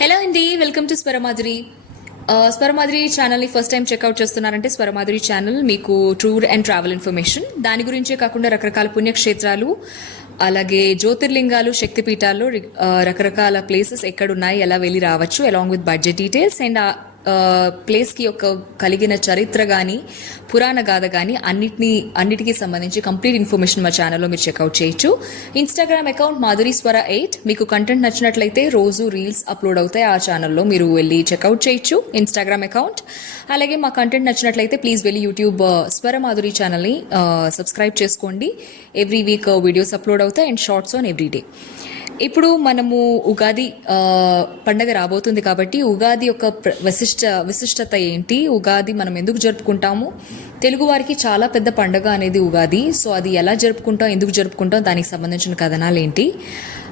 Hello అండి welcome to Swaramadhuri Swaramadhuri ఛానల్ని first time checkout చేస్తున్నారంటే స్వరమాధురి ఛానల్ మీకు టూర్ అండ్ ట్రావెల్ ఇన్ఫర్మేషన్ దాని గురించే కాకుండా రకరకాల పుణ్యక్షేత్రాలు అలాగే జ్యోతిర్లింగాలు శక్తిపీఠాల్లో uh, రకరకాల ప్లేసెస్ ఎక్కడున్నాయి ఎలా వెళ్ళి రావచ్చు along with budget details and ప్లేస్కి యొక్క కలిగిన చరిత్ర కానీ పురాణ గాథ కానీ అన్నిటినీ అన్నిటికీ సంబంధించి కంప్లీట్ ఇన్ఫర్మేషన్ మా ఛానల్లో మీరు చెక్అవుట్ చేయొచ్చు. ఇన్స్టాగ్రామ్ అకౌంట్ మాధురి స్వర ఎయిట్. మీకు కంటెంట్ నచ్చినట్లయితే రోజు రీల్స్ అప్లోడ్ అవుతాయి. ఆ ఛానల్లో మీరు వెళ్ళి చెక్అవుట్ చేయొచ్చు. ఇన్స్టాగ్రామ్ అకౌంట్ అలాగే మా కంటెంట్ నచ్చినట్లయితే ప్లీజ్ వెళ్ళి యూట్యూబ్ స్వర మాధురి ఛానల్ని సబ్స్క్రైబ్ చేసుకోండి. ఎవ్రీ వీక్ వీడియోస్ అప్లోడ్ అవుతాయి and shorts on every day ఇప్పుడు మనము ఉగాది పండగ రాబోతుంది కాబట్టి ఉగాది యొక్క ప్ర- విశిష్ట విశిష్టత ఏంటి? ఉగాది మనం ఎందుకు జరుపుకుంటాము? తెలుగు వారికి చాలా పెద్ద పండగ అనేది ఉగాది. సో అది ఎలా జరుపుకుంటాం ఎందుకు జరుపుకుంటాం దానికి సంబంధించిన కథనాలు ఏంటి?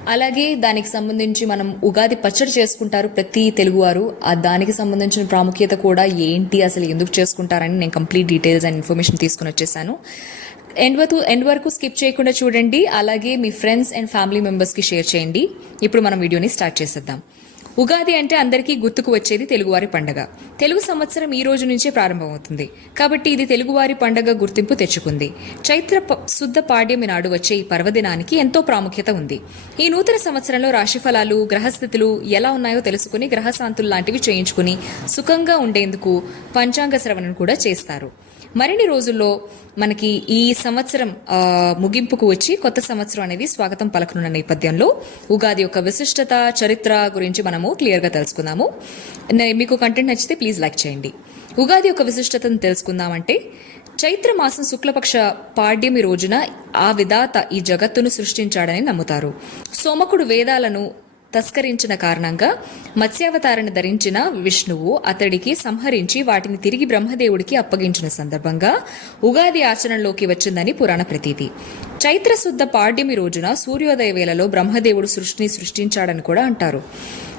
అలాగే దానికి సంబంధించి మనం ఉగాది పచ్చడి చేసుకుంటారు ప్రతి తెలుగువారు. ఆ దానికి సంబంధించిన ప్రాముఖ్యత కూడా ఏంటి? అసలు ఎందుకు చేసుకుంటారని నేను కంప్లీట్ డీటెయిల్స్ అండ్ ఇన్ఫర్మేషన్ తీసుకుని వచ్చేసాను. ఎండ్ వరకు ఎండ్ వరకు స్కిప్ చేయకుండా చూడండి. అలాగే మీ ఫ్రెండ్స్ అండ్ ఫ్యామిలీ మెంబర్స్కి షేర్ చేయండి. ఇప్పుడు మనం వీడియోని స్టార్ట్ చేసేద్దాం. ఉగాది అంటే అందరికీ గుర్తుకు వచ్చేది తెలుగువారి పండగ. తెలుగు సంవత్సరం ఈ రోజు నుంచే ప్రారంభమవుతుంది. కాబట్టి ఇది తెలుగువారి పండగ గుర్తింపు తెచ్చుకుంది. చైత్ర శుద్ధ పాడ్యమి నాడు వచ్చే ఈ పర్వదినానికి ఎంతో ప్రాముఖ్యత ఉంది. ఈ నూతన సంవత్సరంలో రాశిఫలాలు గ్రహస్థితులు ఎలా ఉన్నాయో తెలుసుకుని గ్రహశాంతులు లాంటివి చేయించుకుని సుఖంగా ఉండేందుకు పంచాంగ శ్రవణం కూడా చేస్తారు. మరిన్ని రోజుల్లో మనకి ఈ సంవత్సరం ముగింపుకు వచ్చి కొత్త సంవత్సరం అనేది స్వాగతం పలకనున్న నేపథ్యంలో ఉగాది యొక్క విశిష్టత చరిత్ర గురించి మనము క్లియర్గా తెలుసుకుందాము. మీకు కంటెంట్ నచ్చితే ప్లీజ్ లైక్ చేయండి. ఉగాది యొక్క విశిష్టతను తెలుసుకుందామంటే చైత్ర మాసం శుక్లపక్ష పాడ్యమి రోజున ఆ విధాత ఈ జగత్తును సృష్టించాడని నమ్ముతారు. సోమకుడు వేదాలను తస్కరించిన కారణంగా మత్స్యావతారణ ధరించిన విష్ణువు అతడికి సంహరించి వాటిని తిరిగి బ్రహ్మదేవుడికి అప్పగించిన సందర్భంగా ఉగాది ఆచరణలోకి వచ్చిందని పురాణ ప్రతీతి. చైత్రశుద్ధ పాడ్యమి రోజున సూర్యోదయ వేళలో బ్రహ్మదేవుడు సృష్టిని సృష్టించాడని కూడా అంటారు.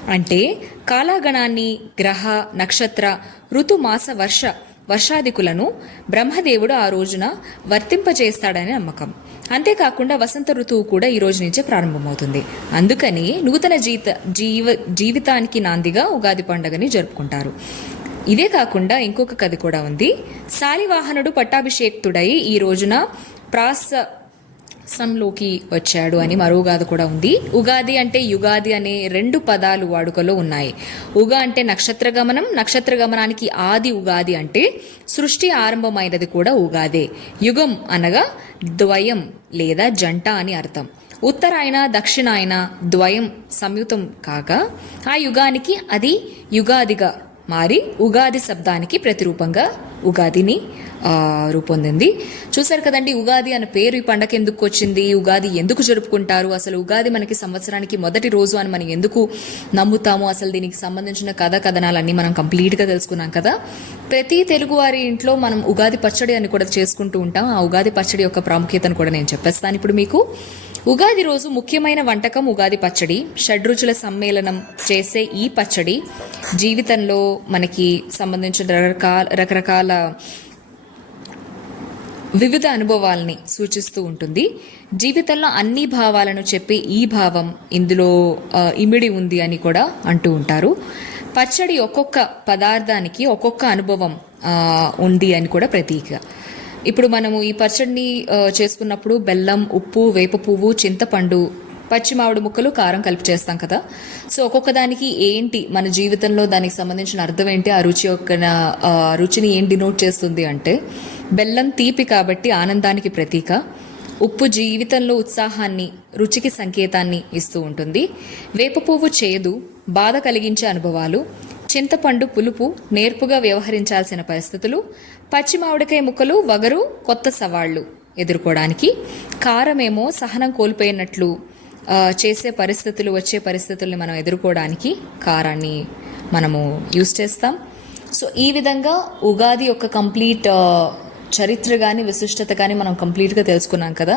అంటే కాలాగణాన్ని గ్రహ నక్షత్ర ఋతు మాస వర్ష వర్షాదికులను బ్రహ్మదేవుడు ఆ రోజున వర్తింపజేస్తాడనే నమ్మకం. అంతేకాకుండా వసంత ఋతువు కూడా ఈ రోజు నుంచే ప్రారంభమవుతుంది. అందుకని నూతన జీత జీవ జీవితానికి నాందిగా ఉగాది పండుగని జరుపుకుంటారు. ఇదే కాకుండా ఇంకొక కథ కూడా ఉంది. శాలివాహనుడు పట్టాభిషేక్తుడై ఈ రోజున ప్రాస సంలోకి వచ్చాడు అని మరో గాథ కూడా ఉంది. ఉగాది అంటే యుగాది అనే రెండు పదాలు వాడుకలో ఉన్నాయి. ఉగా అంటే నక్షత్ర గమనం నక్షత్ర గమనానికి ఆది ఉగాది అంటే సృష్టి ఆరంభమైనది కూడా ఉగాదే. యుగం అనగా ద్వయం లేదా జంట అని అర్థం. ఉత్తరాయణ దక్షిణాయన ద్వయం సంయుతం కాగా ఆ యుగానికి అది యుగాదిగా మారి ఉగాది శబ్దానికి ప్రతిరూపంగా ఉగాదిని రూపొందింది. చూశారు కదండి ఉగాది అనే పేరు ఈ పండగ ఎందుకు వచ్చింది? ఉగాది ఎందుకు జరుపుకుంటారు? అసలు ఉగాది మనకి సంవత్సరానికి మొదటి రోజు అని మనం ఎందుకు నమ్ముతాము? అసలు దీనికి సంబంధించిన కథ కథనాలన్నీ మనం కంప్లీట్గా తెలుసుకున్నాం కదా. ప్రతి తెలుగు వారి ఇంట్లో మనం ఉగాది పచ్చడి అని కూడా చేసుకుంటూ ఉంటాం. ఆ ఉగాది పచ్చడి యొక్క ప్రాముఖ్యతను కూడా నేను చెప్పేస్తాను. ఇప్పుడు మీకు ఉగాది రోజు ముఖ్యమైన వంటకం ఉగాది పచ్చడి. షడ్రుచుల సమ్మేళనం చేసే ఈ పచ్చడి జీవితంలో మనకి సంబంధించిన రకరకాల రకరకాల వివిధ అనుభవాల్ని సూచిస్తూ ఉంటుంది. జీవితంలో అన్ని భావాలను చెప్పి ఈ భావం ఇందులో ఇమిడి ఉంది అని కూడా అంటూ ఉంటారు. పచ్చడి ఒక్కొక్క పదార్థానికి ఒక్కొక్క అనుభవం ఉంది అని కూడా ప్రతీక. ఇప్పుడు మనము ఈ పచ్చడిని చేసుకున్నప్పుడు బెల్లం ఉప్పు వేప పువ్వు చింతపండు పచ్చి మామిడి ముక్కలు కారం కలిపి చేస్తాం కదా. సో ఒక్కొక్క దానికి ఏంటి మన జీవితంలో దానికి సంబంధించిన అర్థం ఏంటి? ఆ రుచి యొక్క రుచిని ఏం డినోట్ చేస్తుంది అంటే బెల్లం తీపి కాబట్టి ఆనందానికి ప్రతీక. ఉప్పు జీవితంలో ఉత్సాహాన్ని రుచికి సంకేతాన్ని ఇస్తూ ఉంటుంది. వేప పువ్వు చేదు బాధ కలిగించే అనుభవాలు. చింతపండు పులుపు నేర్పుగా వ్యవహరించాల్సిన పరిస్థితులు పచ్చి మామిడికాయ ముక్కలు వగరు కొత్త సవాళ్ళు ఎదుర్కోవడానికి కారమేమో సహనం కోల్పోయినట్లు చేసే పరిస్థితులు వచ్చే పరిస్థితుల్ని మనం ఎదుర్కోవడానికి కారాన్ని మనము యూస్ చేస్తాం. సో ఈ విధంగా ఉగాది యొక్క కంప్లీట్ చరిత్ర కానీ విశిష్టత కానీ మనం కంప్లీట్గా తెలుసుకున్నాం కదా.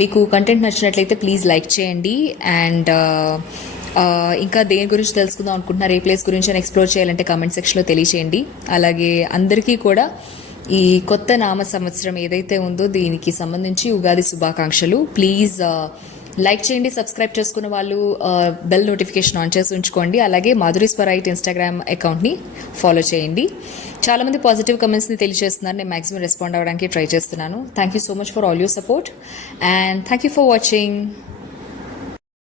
మీకు కంటెంట్ నచ్చినట్లయితే ప్లీజ్ లైక్ చేయండి అండ్ ఇంకా దేని గురించి తెలుసుకుందాం అనుకుంటున్నారు ఏ ప్లేస్ గురించి ఎక్స్ప్లోర్ చేయాలంటే కామెంట్ సెక్షన్లో తెలియచేయండి. అలాగే అందరికీ కూడా ఈ కొత్త నామ సంవత్సరం ఏదైతే ఉందో దీనికి సంబంధించి ఉగాది శుభాకాంక్షలు. ప్లీజ్ లైక్ చేయండి సబ్స్క్రైబ్ చేసుకున్న వాళ్ళు బెల్ నోటిఫికేషన్ ఆన్ చేసి ఉంచుకోండి. అలాగే మాధురి స్వరైట్ ఇన్స్టాగ్రామ్ అకౌంట్ని ఫాలో చేయండి. చాలామంది పాజిటివ్ కమెంట్స్ని తెలియజేస్తున్నారు నేను మాక్సిమం రెస్పాండ్ అవ్వడానికి ట్రై చేస్తున్నాను. Thank you so much for all you support and thank you for watching